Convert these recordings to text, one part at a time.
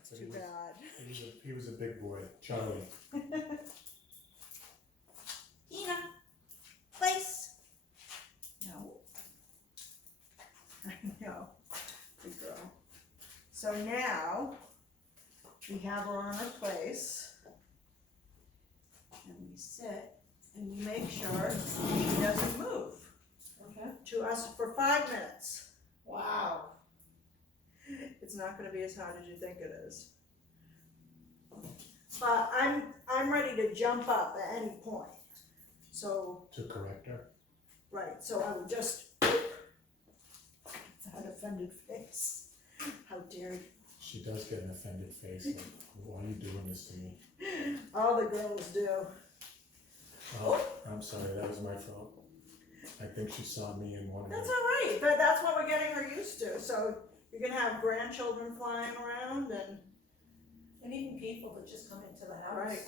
That's But too bad. He was a big boy, Charlie. Tina, place. No. I know, good girl. So now, we have her on her place. And we sit and we make sure she doesn't move Okay. to us for 5 minutes. Wow. It's not gonna be as hard as you think it is. But I'm ready to jump up at any point. So, To correct her. right, so I would just, an offended face. How dare you? She does get an offended face, like, why are you doing this to me? All the girls do. Oh, I'm sorry, that was my fault. I think she saw me in one of That's the, all right, but that's what we're getting her used to. So you're gonna have grandchildren flying around and, And even people that just come into the house. right.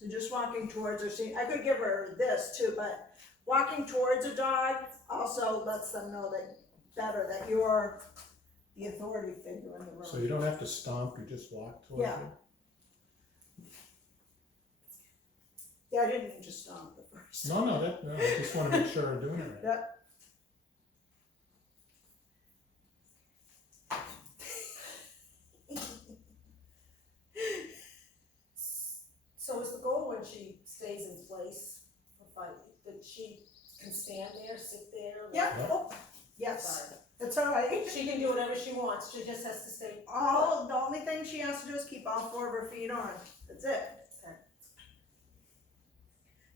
So just walking towards her, see, I could give her this too, but walking towards a dog also lets them know that better that you're the authority figure in the room. so you don't have to stomp, you just walk towards Yeah. her? Yeah, I didn't mean to stomp the first. No, I just wanna make sure I'm doing it right. Yep. So is the goal when she stays in place for 5, that she can stand there, sit there? like- Yeah, Yeah. oh, yes, Sorry. that's all right. She can do whatever she wants, she just has to stay. The only thing she has to do is keep all 4 of her feet on, that's it. Okay.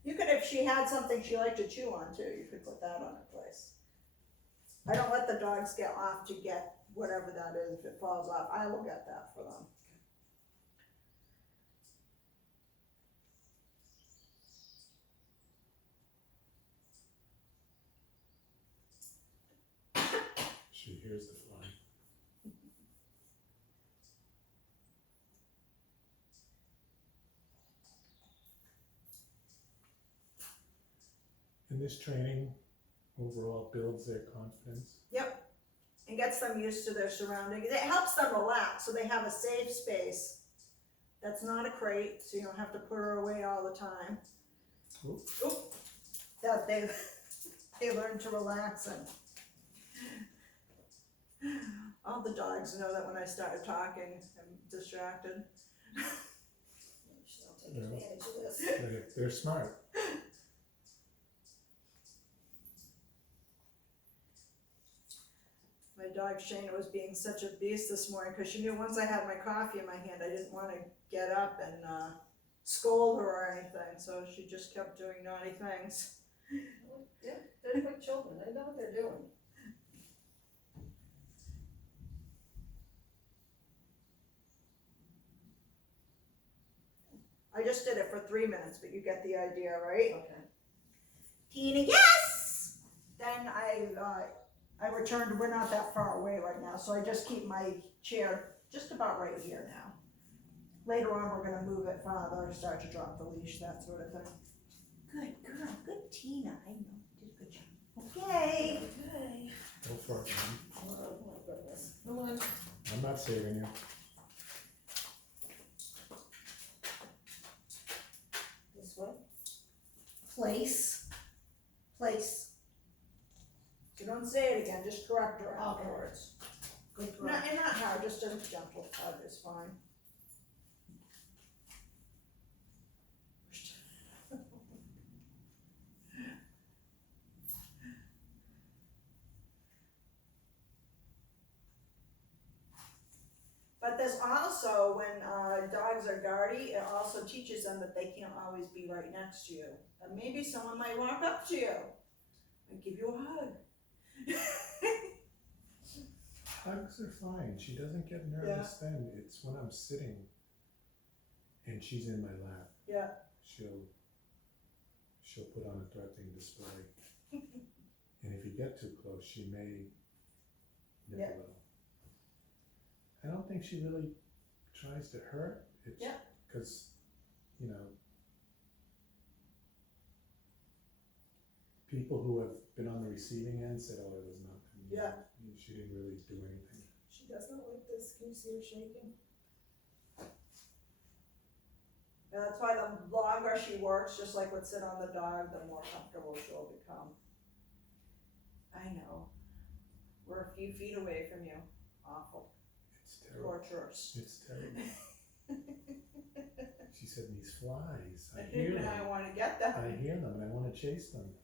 You could, if she had something she liked to chew on too, you could put that on her place. I don't let the dogs get off to get whatever that is, if it falls off, I will get that for them. She hears the fly. And this training overall builds their confidence. And gets them used to their surroundings, it helps them relax, so they have a safe space. That's not a crate, so you don't have to put her away all the time. Oop. Oop. That they learn to relax and all the dogs know that when I started talking, I'm distracted. She's not taking advantage of this. They're smart. My dog Shayna was being such a beast this morning, cause she knew once I had my coffee in my hand, I didn't wanna get up and, scold her or anything, so she just kept doing naughty things. Yeah, they're good children, they know what they're doing. I just did it for 3 minutes, but you get the idea, right? Okay. Tina, yes! Then I returned, we're not that far away right now, so I just keep my chair just about right here now. Later on, we're gonna move it farther, start to drop the leash, that sort of thing. Good girl, good Tina, I know, you did a good job. Okay. Okay. Go for it, man. Oh my goodness. Come on. I'm not saving you. This way? Place. You don't say it again, just correct her afterwards. Good girl. Not, and not hard, just a gentle hug is fine. But there's also, when dogs are guardy, it also teaches them that they can't always be right next to you. And maybe someone might walk up to you and give you a hug. Hugs are fine. She doesn't get nervous then. It's when I'm sitting and she's in my lap. Yeah. She'll put on a threatening display. And if you get too close, she may nip Yeah. a little. I don't think she really tries to hurt. It's Yeah. because, you know, people who have been on the receiving end said, oh, it was nothing. Yeah. She didn't really do anything. She does not like this, can you see her shaking? Yeah, that's why the longer she works, just like with sit on the dog, the more comfortable she'll become. I know. We're a few feet away from you. Awful. It's terrible. Torturous. It's terrible. She said, these flies, I hear them. I wanna get them. I hear them and I wanna chase them.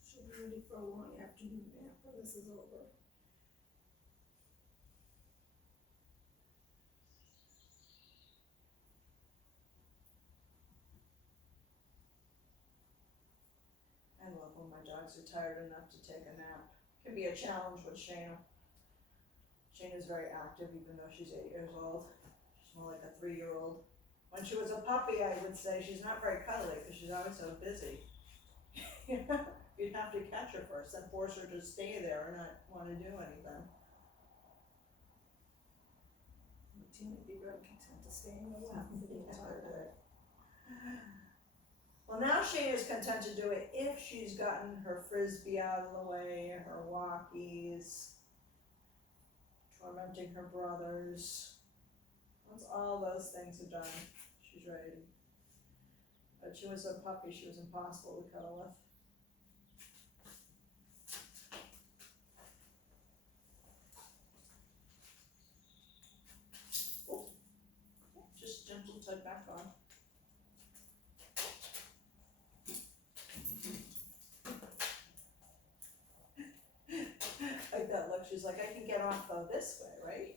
She'll be ready for a long afternoon nap when this is over. I love when my dogs are tired enough to take a nap. Can be a challenge with Shayna. Shayna's very active even though she's 8 years old. She's more like a 3-year-old. When she was a puppy, I would say she's not very cuddly because she's always so busy. You'd have to catch her first, then force her to stay there and not want to do anything. Tina would be very content to stay in the lap for the entire day. Well, now Shayna's content to do it if she's gotten her frisbee out of the way, her walkies, tormenting her brothers. Once all those things are done, she's ready. But she was a puppy, she was impossible to cuddle with. Oh, just gentle tug back on. Like that look, she's like, I can get off though this way, right?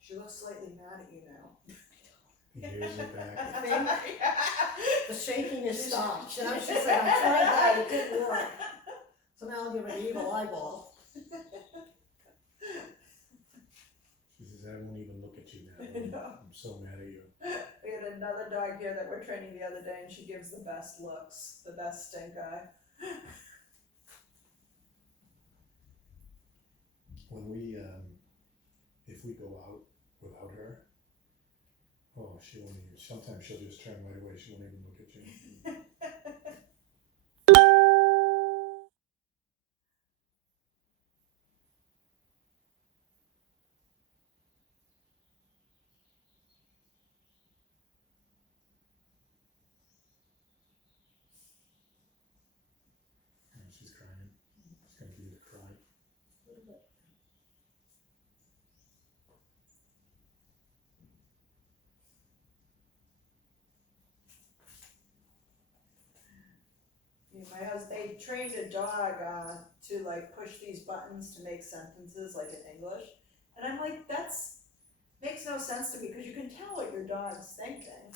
She looks slightly mad at you now. He hears you back. I think the shaking is stopped. Now she said, I tried that, it didn't work. So now I'll give her an evil eyeball. She says, I won't even look at you I now. know. I'm so mad at you. We had another dog here that we're training the other day and she gives the best looks, the best stink eye. When we, if we go out without her, oh, she won't even, sometimes she'll just turn right away, she won't even look at you. Oh, she's crying. It's gonna be the cry. A little bit. Yeah, my husband, they trained a dog to like push these buttons to make sentences like in English. And I'm like, makes no sense to me because you can tell what your dog's thinking.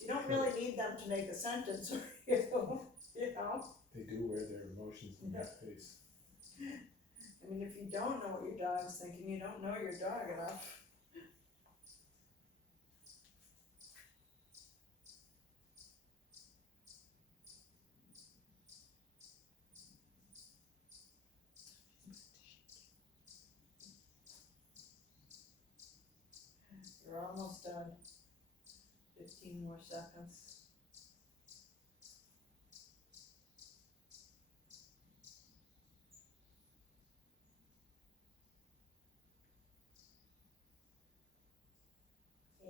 You don't really need them to make a sentence or you know. They do wear their emotions in their face. I mean, if you don't know what your dog's thinking, you don't know your dog enough. You're almost done. 15 more seconds.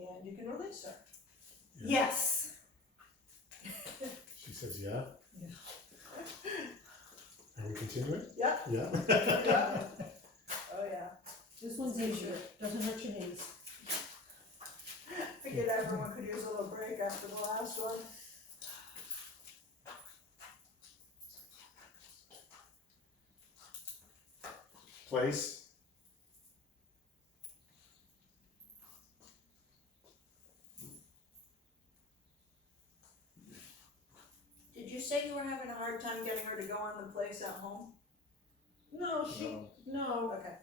And you can release her. Yeah. Yes. She says, yeah? Yeah. Are we continuing? Yep. Yeah. Yeah. Oh yeah. This one's easier, doesn't hurt your knees. Figured everyone could use a little break after the last one. Place. Did you say you were having a hard time getting her to go on the place at home? No, no. Okay.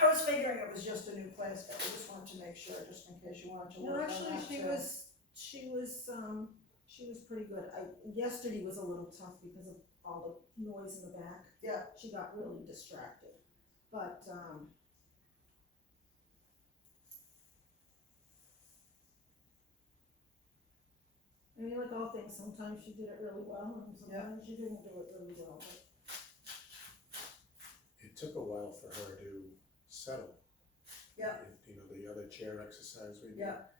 I was figuring it was just a new place, but I just wanted to make sure, just in case you wanted to No, work on actually, that she too. was, She was pretty good. Yesterday was a little tough because of all the noise in the back. Yeah. She got really distracted, but, I mean, like all things, sometimes she did it really well and sometimes she didn't do it really well, but. It took a while for her to settle. Yeah. You know, the other chair exercise we did. Yeah.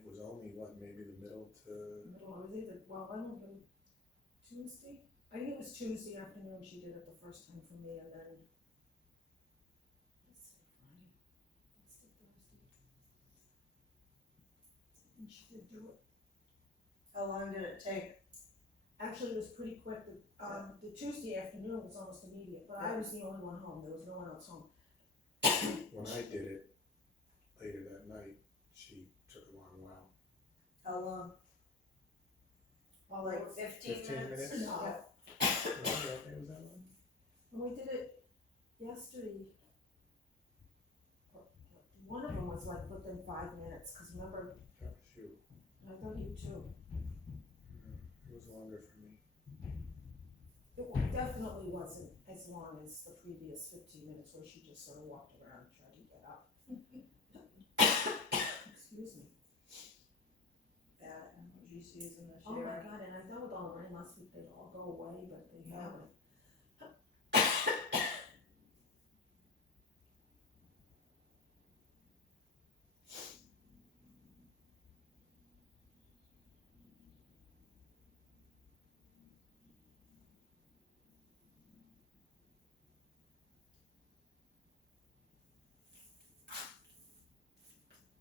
It was only, what, maybe the middle to, Middle, I was either, well, I don't know, Tuesday? I think it was Tuesday afternoon she did it the first time for me, and then, let's say Friday, what's the Thursday? And she did do it. How long did it take? Actually, it was pretty quick, the Tuesday afternoon was almost immediate, but I was the only one home, there was no one else home. when I did it later that night, she took a long while. How long? Well, Like it was- 15 minutes? No. Yeah. Really? I think it was that long? And we did it yesterday. One of them was like within 5 minutes, cause remember, That was you. I thought you too. It was longer for me. It definitely wasn't as long as the previous 15 minutes where she just sort of walked around and tried to get up. Excuse me. Bad allergy season this Oh my year. god, and I thought with all the rain last week they'd all go away, but they No. haven't.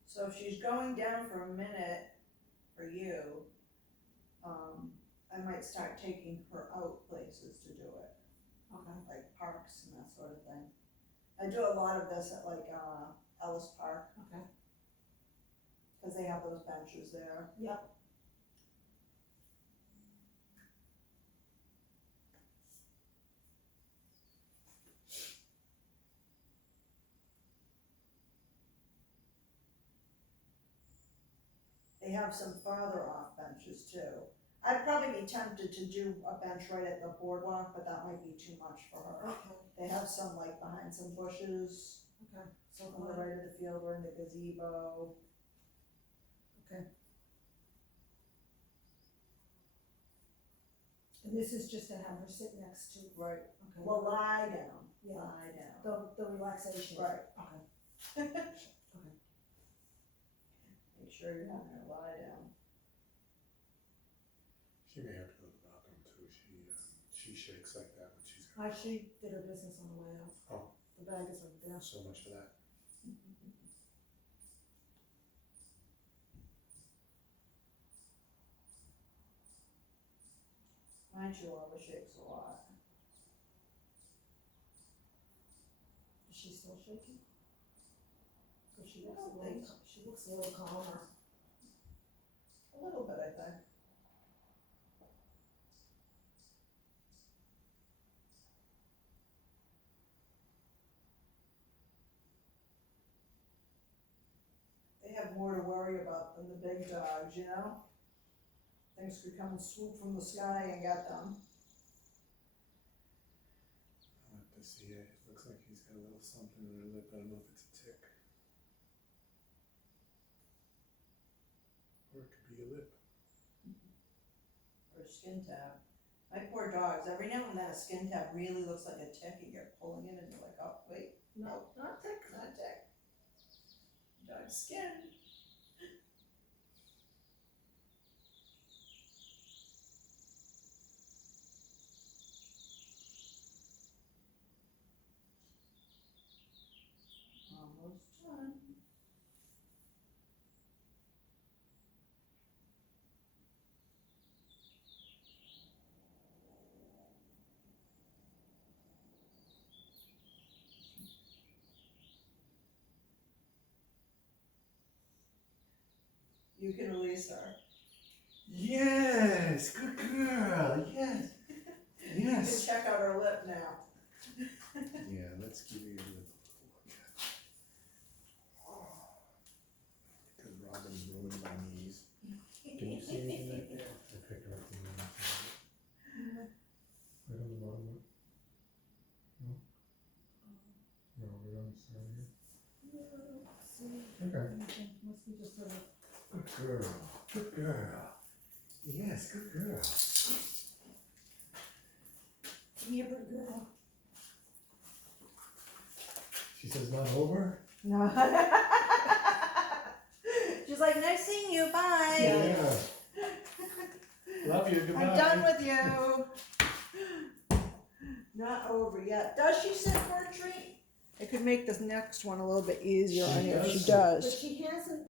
So if she's going down for a minute for you, I might start taking her out places to do it, Okay. like parks and that sort of thing. I do a lot of this at like, Ellis Park, Okay. cause they have those benches there. Yep. They have some farther off benches too. I'd probably be tempted to do a bench right at the boardwalk, but that might be too much for her. Okay. They have some like behind some bushes Okay. So on the right of the field or in the gazebo. Okay. And this is just to have her sit next to. Right. Okay. Well, lie down, Yeah. lie down. The relaxation. Right. Okay. Make sure you're having her lie down. She may have to go to the bathroom too. She shakes like that when she's got. She did her business on the way out. Oh. The bag is right there. So much for that. My chihuahua shakes a lot. Is she still shaking? Cause she I looks don't a little, think she looks a little calmer. A little bit, I think. They have more to worry about than the big dogs, you know? Things could come and swoop from the sky and get them. I'll have to see it. It looks like he's got a little something in her lip. I don't know if it's a tick. Or it could be a lip. Or a skin tab. My poor dogs, every now and then a skin tab really looks like a tick and you're pulling it and you're like, oh, wait, no, not tick, not tick. Dog skin. Almost done. You can release her. Yes, good girl. Yes, You can check out her lip now. Yeah, let's give you a little look at. Because Robin's ruined my knees. Can you see anything right there? Okay. Must be just a. Good girl. Good girl. Yes, good girl. Yeah, pretty girl. She says not over? No. She's like, nice seeing you, bye. Yeah. Love you, goodbye. I'm done with you. Not over yet. Does she sit for a treat? It could make this next one a little bit easier She on you if does she sit. does. But she hasn't